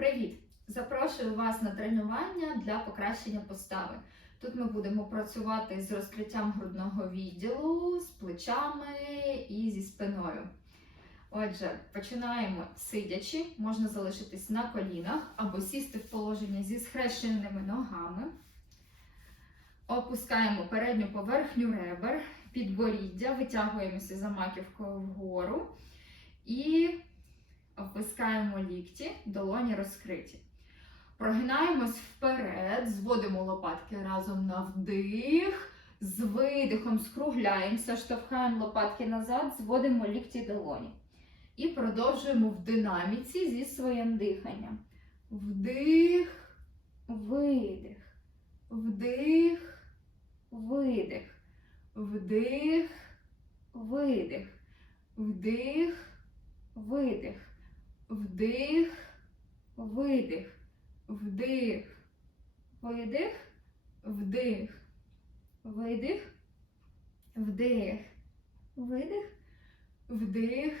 Привіт! Запрошую вас на тренування для покращення постави. Тут ми будемо працювати з розкриттям грудного відділу, з плечами і зі спиною. Отже, починаємо сидячи, можна залишитись на колінах або сісти в положення зі схрещеними ногами. Опускаємо передню поверхню ребер, підборіддя, витягуємося за маківкою вгору і опускаємо лікті, долоні розкриті. Прогинаємось вперед, зводимо лопатки разом на вдих, з видихом скругляємося, штовхаємо лопатки назад, зводимо лікті долоні. І продовжуємо в динаміці зі своїм диханням. Вдих, видих, вдих, видих, вдих, видих, вдих, видих, вдих, видих, вдих, видих, вдих, видих, вдих, видих, вдих,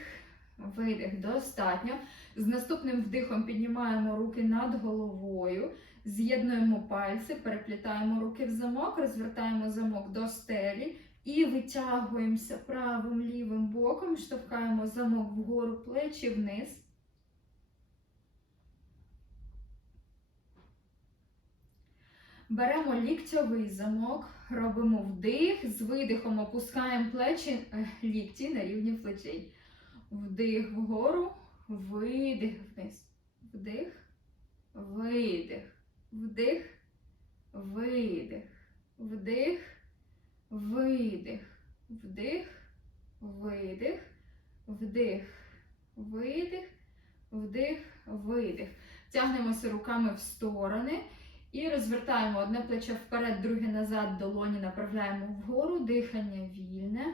видих. Достатньо. З наступним вдихом піднімаємо руки над головою, з'єднуємо пальці, переплітаємо руки в замок, розвертаємо замок до стелі і витягуємося правим лівим боком, штовхаємо замок вгору плечі вниз. Беремо ліктьовий замок, робимо вдих, з видихом опускаємо плечі, е, лікті на рівні плечей. Вдих вгору, видих вниз. Вдих, видих, вдих, видих, вдих, видих, вдих, видих, вдих, видих, вдих, видих. Тягнемося руками в сторони. І розвертаємо одне плече вперед, друге назад, долоні направляємо вгору, дихання вільне.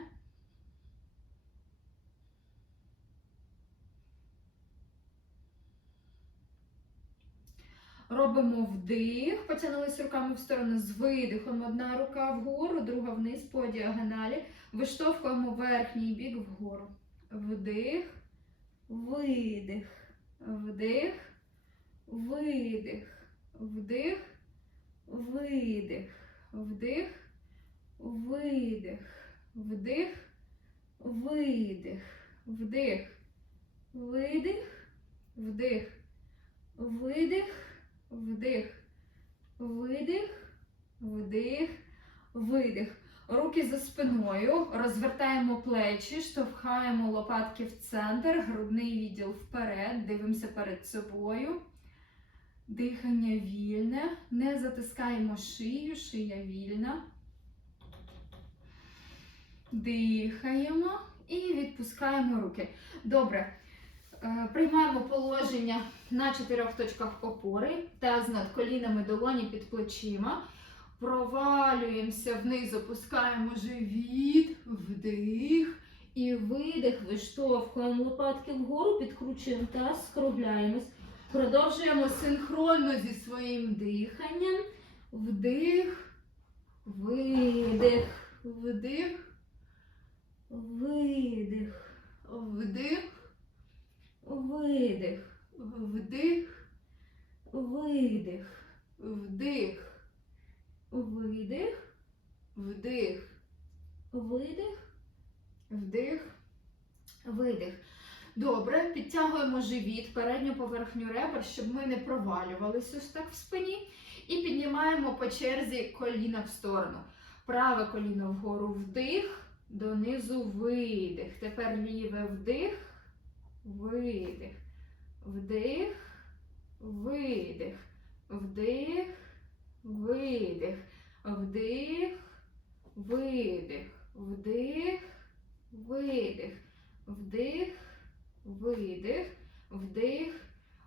Робимо вдих, потягнулися руками в сторону з видихом. Одна рука вгору, друга вниз по діагоналі. Виштовхуємо верхній бік вгору. Вдих, видих, вдих, видих. Вдих, видих, вдих, видих, вдих, видих, вдих, видих, вдих, видих, вдих, видих, вдих, видих. Руки за спиною, розвертаємо плечі, штовхаємо лопатки в центр, грудний відділ вперед, дивимося перед собою. Дихання вільне, не затискаємо шию, шия вільна. Дихаємо і відпускаємо руки. Добре. Е, Приймаємо положення на чотирьох точках опори, таз над колінами, долоні під плечима. Провалюємося вниз, опускаємо живіт, вдих і видих, виштовхуємо лопатки вгору, підкручуємо таз, скругляємось. Продовжуємо синхронно зі своїм диханням. Вдих, видих, вдих, видих, вдих, видих, вдих, видих, вдих, видих, вдих, видих, вдих, видих. Добре, підтягуємо живіт, передню поверхню ребер, щоб ми не провалювалися ось так в спині. І піднімаємо по черзі коліна в сторону. Праве коліно вгору вдих, донизу видих. Тепер ліве вдих, видих, вдих, видих, вдих, видих, вдих, видих, вдих, видих, вдих видих, вдих,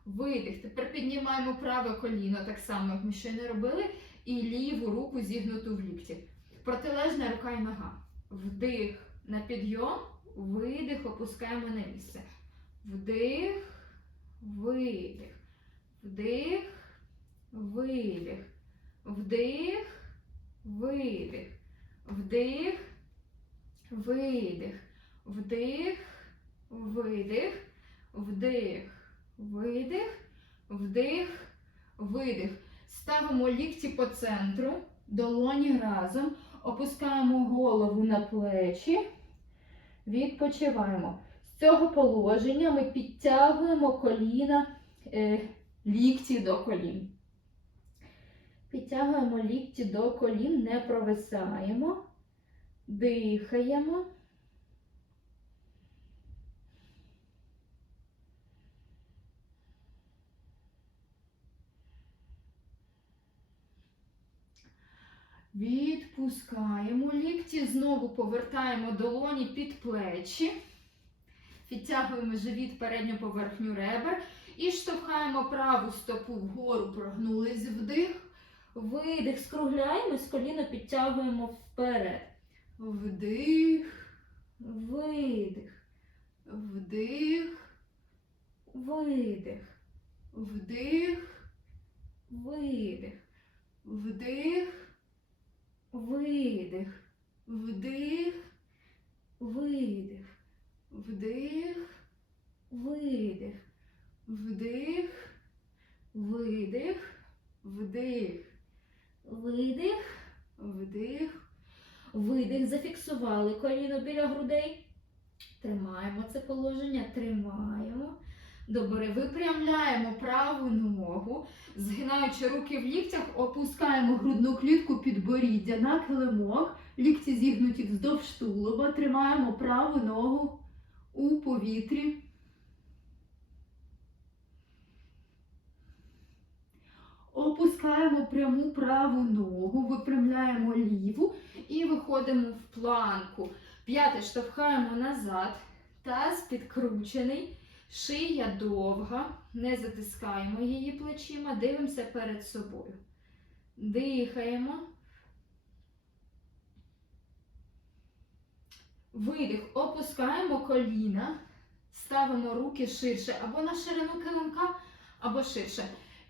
видих. Тепер піднімаємо праве коліно, так само, як ми ще не робили, і ліву руку зігнуту в лікті. Протилежна рука і нога. Вдих на підйом, видих, опускаємо на місце. Вдих, видих, вдих, видих, вдих, видих, вдих, видих, вдих видих, вдих, видих, вдих, видих. Ставимо лікті по центру, долоні разом, опускаємо голову на плечі, відпочиваємо. З цього положення ми підтягуємо коліна, е, лікті до колін. Підтягуємо лікті до колін, не провисаємо, дихаємо. Відпускаємо лікті, знову повертаємо долоні під плечі, підтягуємо живіт передню поверхню ребер і штовхаємо праву стопу вгору, прогнулись вдих, видих, скругляємось, коліно підтягуємо вперед. Вдих, видих, вдих, видих, вдих, видих, вдих. Видих, вдих, видих, вдих, видих, вдих, видих, вдих, видих, вдих, видих. Зафіксували коліно біля грудей. Тримаємо це положення, тримаємо. Добре, випрямляємо праву ногу, згинаючи руки в ліктях, опускаємо грудну клітку підборіддя на килимок, лікті зігнуті вздовж тулуба, тримаємо праву ногу у повітрі. Опускаємо пряму праву ногу, випрямляємо ліву і виходимо в планку. П'яте штовхаємо назад, таз підкручений. Шия довга, не затискаємо її плечима, дивимося перед собою. Дихаємо. Видих, опускаємо коліна, ставимо руки ширше або на ширину килимка, або ширше.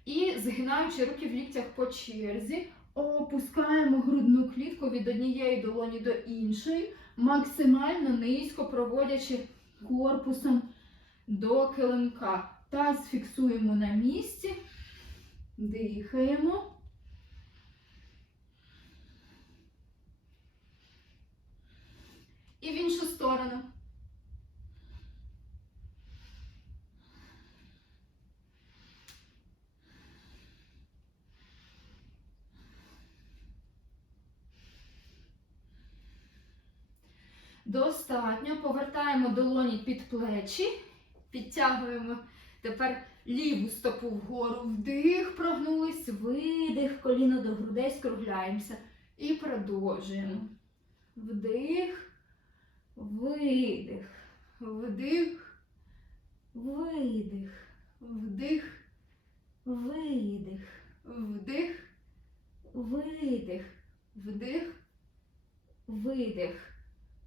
І згинаючи руки в ліктях по черзі, опускаємо грудну клітку від однієї долоні до іншої, максимально низько проводячи корпусом до килимка. Таз фіксуємо на місці, дихаємо. І в іншу сторону. Достатньо. Повертаємо долоні під плечі. Підтягуємо тепер ліву стопу вгору, вдих, прогнулись, видих, коліно до грудей, скругляємося. І продовжуємо. Вдих, видих, вдих, видих, вдих, видих, вдих, видих, вдих, видих,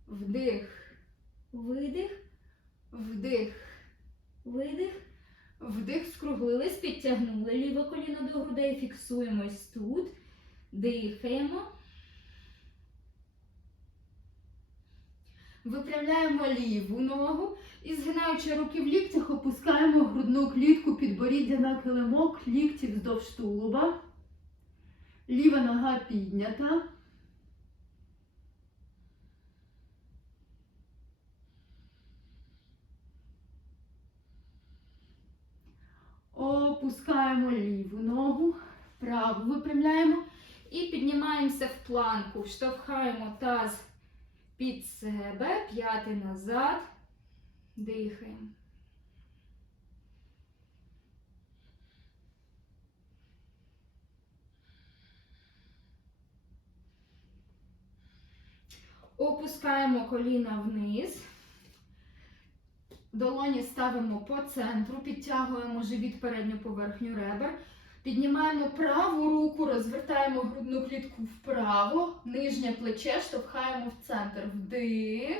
вдих, видих, вдих. Видих, вдих, скруглились, підтягнули ліве коліно до грудей, фіксуємось тут, дихаємо. Випрямляємо ліву ногу і, згинаючи руки в ліктях, опускаємо грудну клітку підборіддя на килимок, лікті вздовж тулуба. Ліва нога піднята. Опускаємо ліву ногу, праву випрямляємо і піднімаємося в планку. Штовхаємо таз під себе, п'яти назад, дихаємо. Опускаємо коліна вниз. Долоні ставимо по центру, підтягуємо живіт передню поверхню ребер. Піднімаємо праву руку, розвертаємо грудну клітку вправо, нижнє плече штовхаємо в центр. Вдих.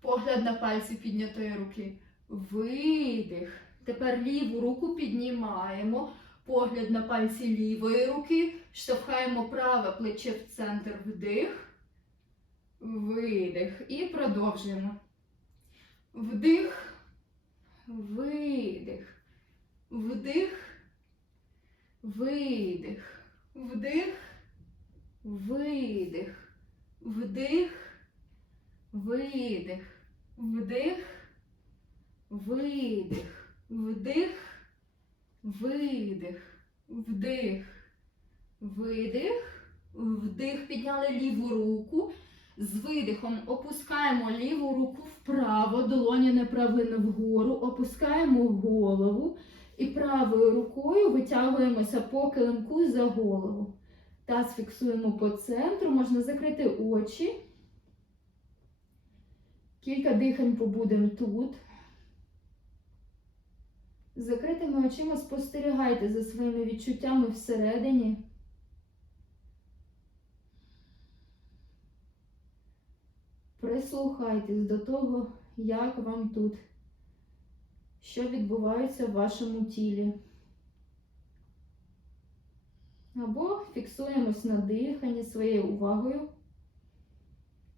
Погляд на пальці піднятої руки. Видих. Тепер ліву руку піднімаємо. Погляд на пальці лівої руки. Штовхаємо праве плече в центр. Вдих. Видих. І продовжуємо. Вдих. Видих. Вдих. видих, вдих, видих, вдих, видих, вдих, видих, вдих, видих, вдих, видих, вдих, підняли ліву руку. З видихом опускаємо ліву руку вправо, долоня направлена вгору, опускаємо голову і правою рукою витягуємося по килимку за голову. Таз фіксуємо по центру, можна закрити очі. Кілька дихань побудемо тут. З закритими очима спостерігайте за своїми відчуттями всередині. Прислухайтесь до того, як вам тут, що відбувається в вашому тілі. Або фіксуємось на диханні своєю увагою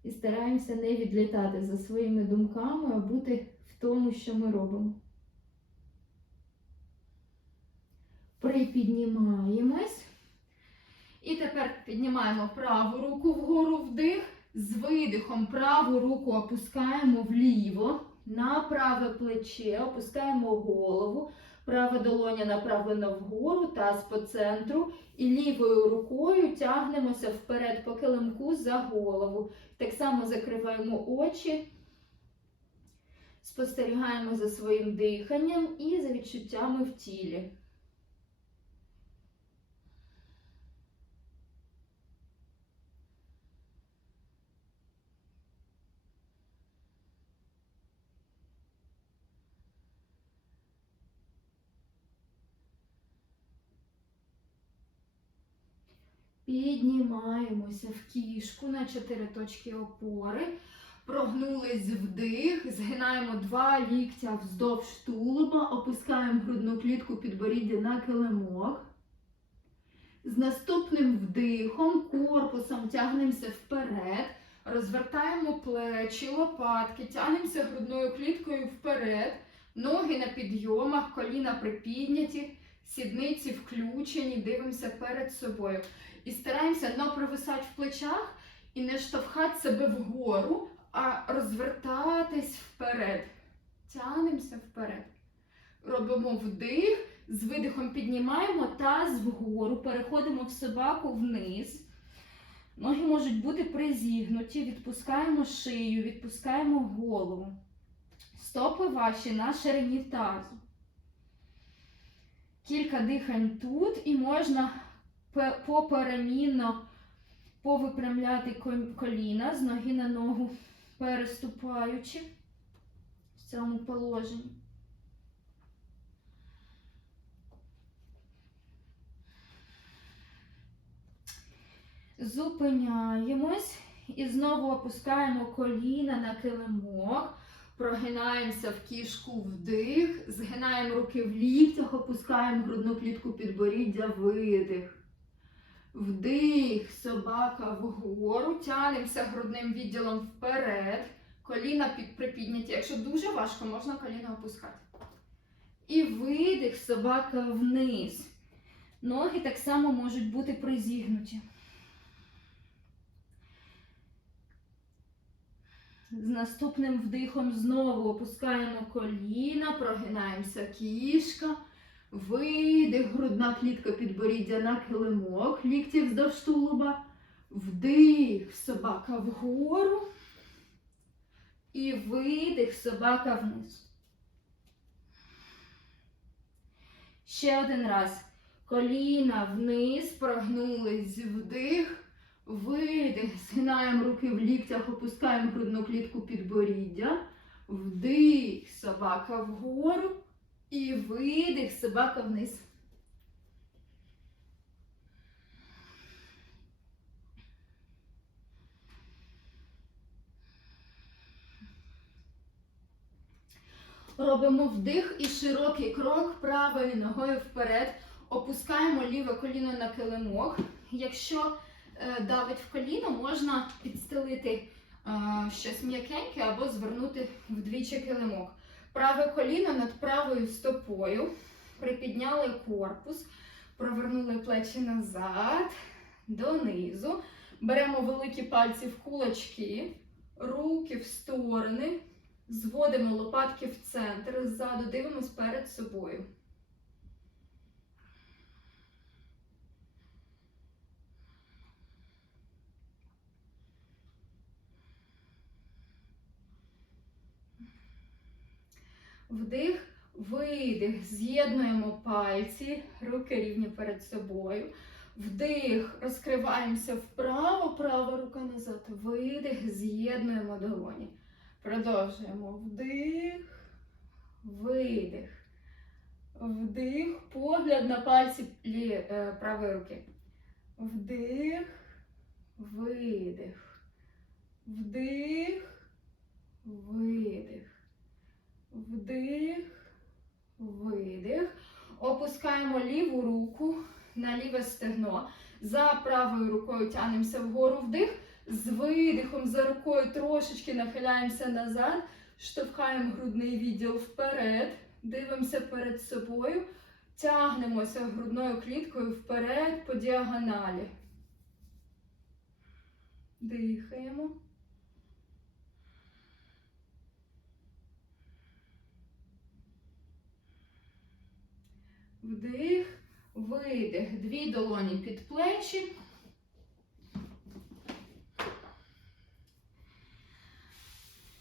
і стараємося не відлітати за своїми думками, а бути в тому, що ми робимо. Припіднімаємось. І тепер піднімаємо праву руку вгору вдих. З видихом праву руку опускаємо вліво, на праве плече, опускаємо голову, права долоня направлена вгору, таз по центру. І лівою рукою тягнемося вперед по килимку за голову. Так само закриваємо очі, спостерігаємо за своїм диханням і за відчуттями в тілі. Піднімаємося в кішку на чотири точки опори. Прогнулись вдих, згинаємо два ліктя вздовж тулуба, опускаємо грудну клітку підборіддя на килимок. З наступним вдихом корпусом тягнемося вперед, розвертаємо плечі, лопатки, тягнемося грудною кліткою вперед, ноги на підйомах, коліна припідняті, сідниці включені, дивимося перед собою. І стараємося не провисати в плечах і не штовхати себе вгору, а розвертатись вперед. Тянемося вперед. Робимо вдих, з видихом піднімаємо таз вгору, переходимо в собаку вниз. Ноги можуть бути призігнуті, відпускаємо шию, відпускаємо голову. Стопи ваші на ширині тазу. Кілька дихань тут і можна поперемінно повипрямляти коліна з ноги на ногу, переступаючи в цьому положенні. Зупиняємось і знову опускаємо коліна на килимок. Прогинаємося в кішку вдих, згинаємо руки в ліктях, опускаємо грудну клітку підборіддя, видих. Вдих, собака вгору, тянемося грудним відділом вперед, коліна під припідняті. Якщо дуже важко, можна коліна опускати. І видих, собака вниз. Ноги так само можуть бути призігнуті. З наступним вдихом знову опускаємо коліна, прогинаємося кішка. Видих, грудна клітка підборіддя на килимок, лікті вздовж тулуба. Вдих, собака вгору. І видих, собака вниз. Ще один раз. Коліна вниз, прогнулись, вдих. Видих, згинаємо руки в ліктях, опускаємо грудну клітку підборіддя. Вдих, собака вгору. І видих, собака вниз. Робимо вдих і широкий крок правою ногою вперед. Опускаємо ліве коліно на килимок. Якщо е, давить в коліно, можна підстелити е, щось м'якеньке або звернути вдвічі килимок. Праве коліно над правою стопою. Припідняли корпус. Провернули плечі назад, донизу. Беремо великі пальці в кулачки, руки в сторони, зводимо лопатки в центр, ззаду дивимось перед собою. Вдих, видих, з'єднуємо пальці, руки рівні перед собою. Вдих, розкриваємося вправо, права рука назад. Видих, з'єднуємо долоні. Продовжуємо. Вдих, видих. Вдих, погляд на пальці е, правої руки. Вдих, видих. Вдих, видих. Вдих, видих. Опускаємо ліву руку на ліве стегно. За правою рукою тягнемося вгору вдих. З видихом за рукою трошечки нахиляємося назад, штовхаємо грудний відділ вперед, дивимося перед собою, тягнемося грудною кліткою вперед по діагоналі. Дихаємо. Вдих, видих. Дві долоні під плечі.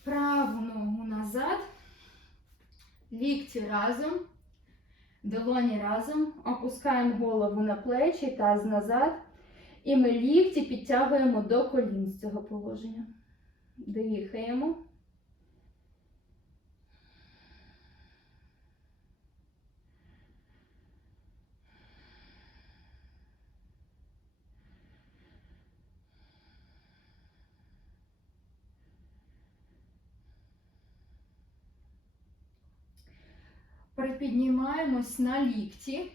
Праву ногу назад. Лікті разом. Долоні разом. Опускаємо голову на плечі, таз назад. І ми лікті підтягуємо до колін з цього положення. Дихаємо. Припіднімаємось на лікті.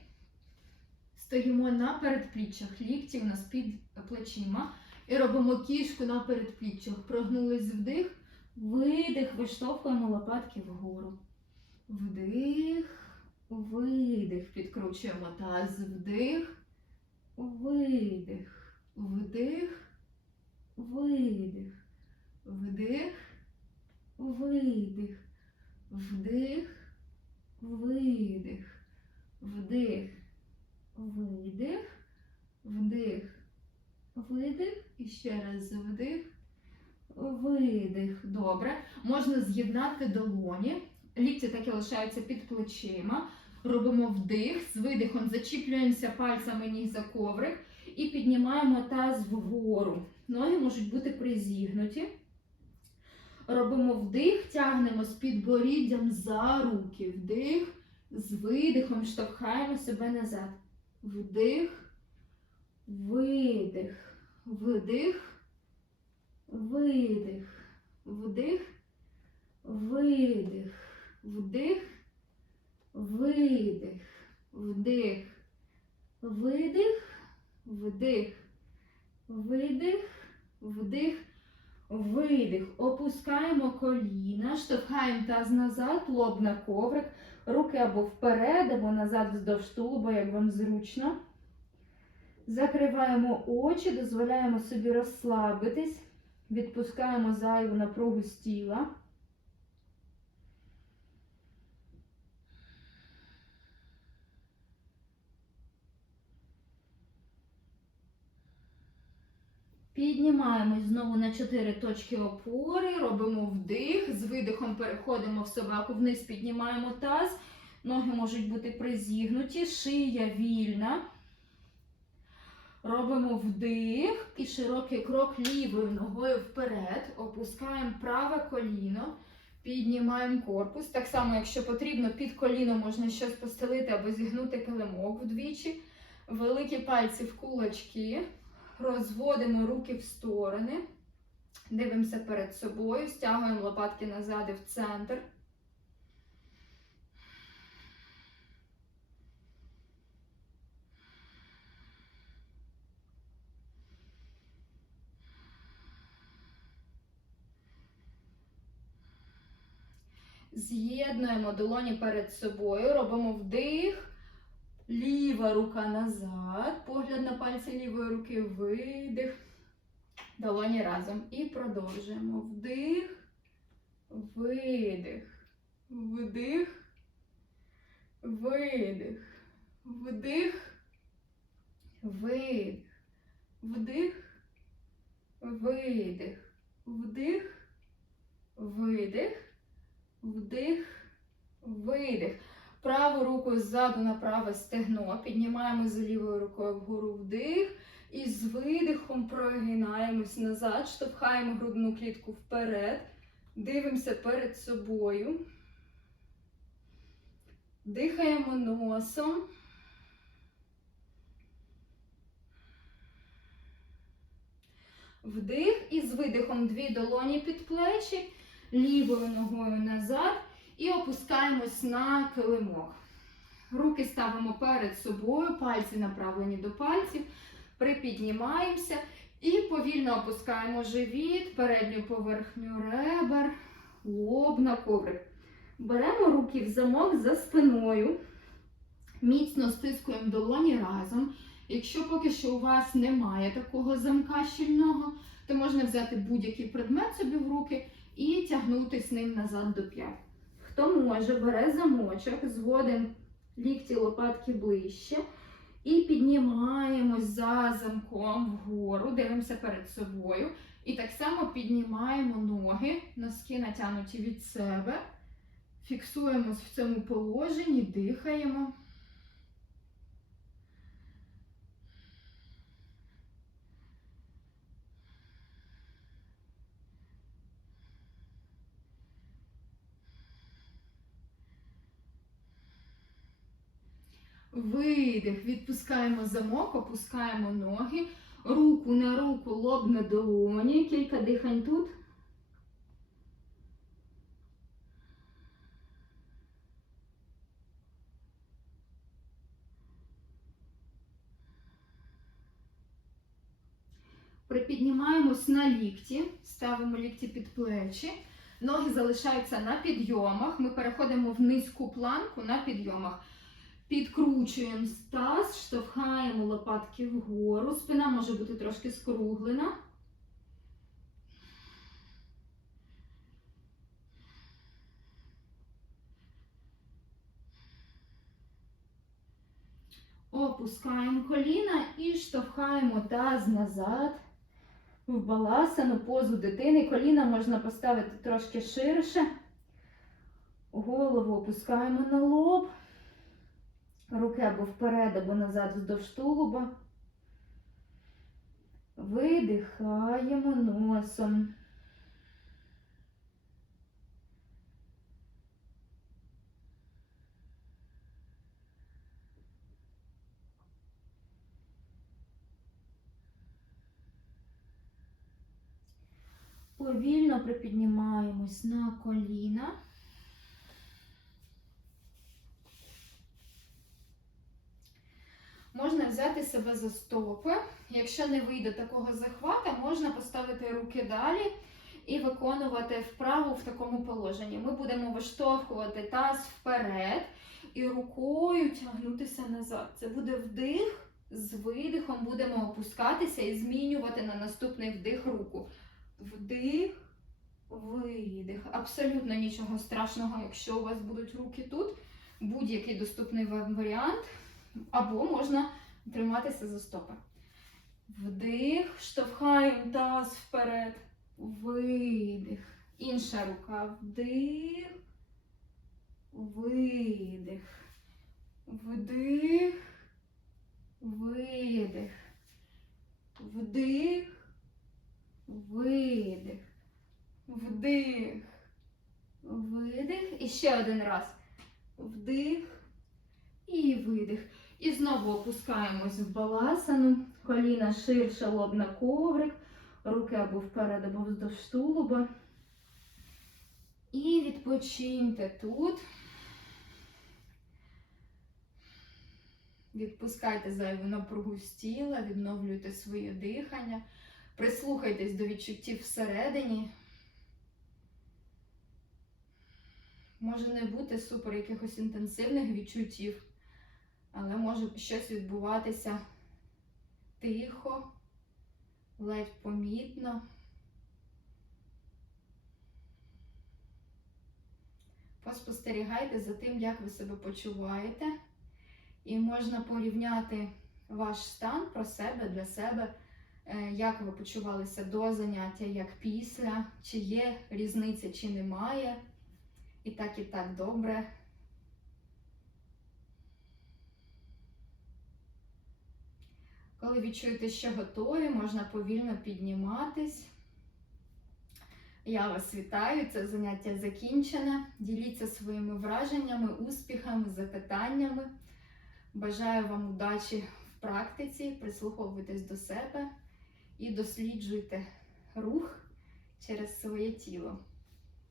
Стоїмо на передпліччях. Лікті у нас під плечима. І робимо кішку на передпліччях. Прогнулись вдих, видих, виштовхуємо лопатки вгору. Вдих, видих. Підкручуємо таз. Вдих, видих, вдих, видих, вдих, видих, вдих видих, вдих, видих, вдих, видих. І ще раз вдих, видих. Добре. Можна з'єднати долоні. Лікті так і лишаються під плечима. Робимо вдих, з видихом зачіплюємося пальцями ніг за коврик і піднімаємо таз вгору. Ноги можуть бути призігнуті. Робимо вдих, тягнемо з підборіддям за руки. Вдих, з видихом штовхаємо себе назад. Вдих, видих, вдих, видих, вдих, видих, вдих, видих, вдих, видих, вдих, видих, вдих. Видих. Опускаємо коліна, штовхаємо таз назад, лоб на коврик, руки або вперед, або назад вздовж тулуба, як вам зручно. Закриваємо очі, дозволяємо собі розслабитись, відпускаємо зайву напругу з тіла. Піднімаємось знову на 4 точки опори, робимо вдих, з видихом переходимо в собаку, вниз піднімаємо таз, ноги можуть бути призігнуті, шия вільна. Робимо вдих і широкий крок лівою ногою вперед. Опускаємо праве коліно, піднімаємо корпус. Так само, якщо потрібно, під коліно можна щось постелити або зігнути килимок вдвічі. Великі пальці в кулачки. Розводимо руки в сторони, дивимося перед собою, стягуємо лопатки назад в центр. З'єднуємо долоні перед собою, робимо вдих, Ліва рука назад. Погляд на пальці лівої руки. Видих. Долоні разом. І продовжуємо. Вдих. Видих. Вдих. Видих. Вдих. Видих. Вдих. Видих. Вдих. Видих. Вдих. Видих. Праву руку ззаду на праве стегно. Піднімаємо за лівою рукою вгору вдих. І з видихом прогинаємось назад, штовхаємо грудну клітку вперед. Дивимося перед собою. Дихаємо носом. Вдих і з видихом дві долоні під плечі, лівою ногою назад і опускаємось на килимок. Руки ставимо перед собою, пальці направлені до пальців, припіднімаємося і повільно опускаємо живіт, передню поверхню ребер, лоб на коврик. Беремо руки в замок за спиною, міцно стискуємо долоні разом. Якщо поки що у вас немає такого замка щільного, то можна взяти будь-який предмет собі в руки і тягнутися ним назад до п'ят. Хто може, бере замочок, зводимо лікті лопатки ближче і піднімаємось за замком вгору, дивимося перед собою. І так само піднімаємо ноги, носки натягнуті від себе, фіксуємось в цьому положенні, дихаємо. Видих, відпускаємо замок, опускаємо ноги, руку на руку, лоб на долоні, кілька дихань тут. Припіднімаємось на лікті, ставимо лікті під плечі. Ноги залишаються на підйомах. Ми переходимо в низьку планку на підйомах. Підкручуємо стаз, штовхаємо лопатки вгору. Спина може бути трошки скруглена. Опускаємо коліна і штовхаємо таз назад в баласану позу дитини. Коліна можна поставити трошки ширше. Голову опускаємо на лоб. Руки або вперед, або назад вздовж тулуба. Видихаємо носом. Повільно припіднімаємось на коліна. Можна взяти себе за стопи. Якщо не вийде такого захвата, можна поставити руки далі і виконувати вправу в такому положенні. Ми будемо виштовхувати таз вперед і рукою тягнутися назад. Це буде вдих, з видихом будемо опускатися і змінювати на наступний вдих руку. Вдих, видих. Абсолютно нічого страшного, якщо у вас будуть руки тут. Будь-який доступний вам варіант. Або можна триматися за стопи. Вдих, штовхаємо таз вперед. Видих. Інша рука. Вдих. Видих. Вдих. Видих. Вдих. Видих. Вдих. Видих. І ще один раз. Вдих. І видих. І знову опускаємось в баласану. Коліна ширше, лоб на коврик. Руки або вперед, або вздовж тулуба. І відпочиньте тут. Відпускайте зайву напругу з тіла, відновлюйте своє дихання. Прислухайтесь до відчуттів всередині. Може не бути супер якихось інтенсивних відчуттів. Але може щось відбуватися тихо, ледь помітно. Поспостерігайте за тим, як ви себе почуваєте, і можна порівняти ваш стан про себе для себе, е, як ви почувалися до заняття, як після, чи є різниця, чи немає. І так, і так добре. Коли відчуєте, що готові, можна повільно підніматись. Я вас вітаю, це заняття закінчене. Діліться своїми враженнями, успіхами, запитаннями. Бажаю вам удачі в практиці, прислуховуйтесь до себе і досліджуйте рух через своє тіло.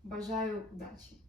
Бажаю удачі!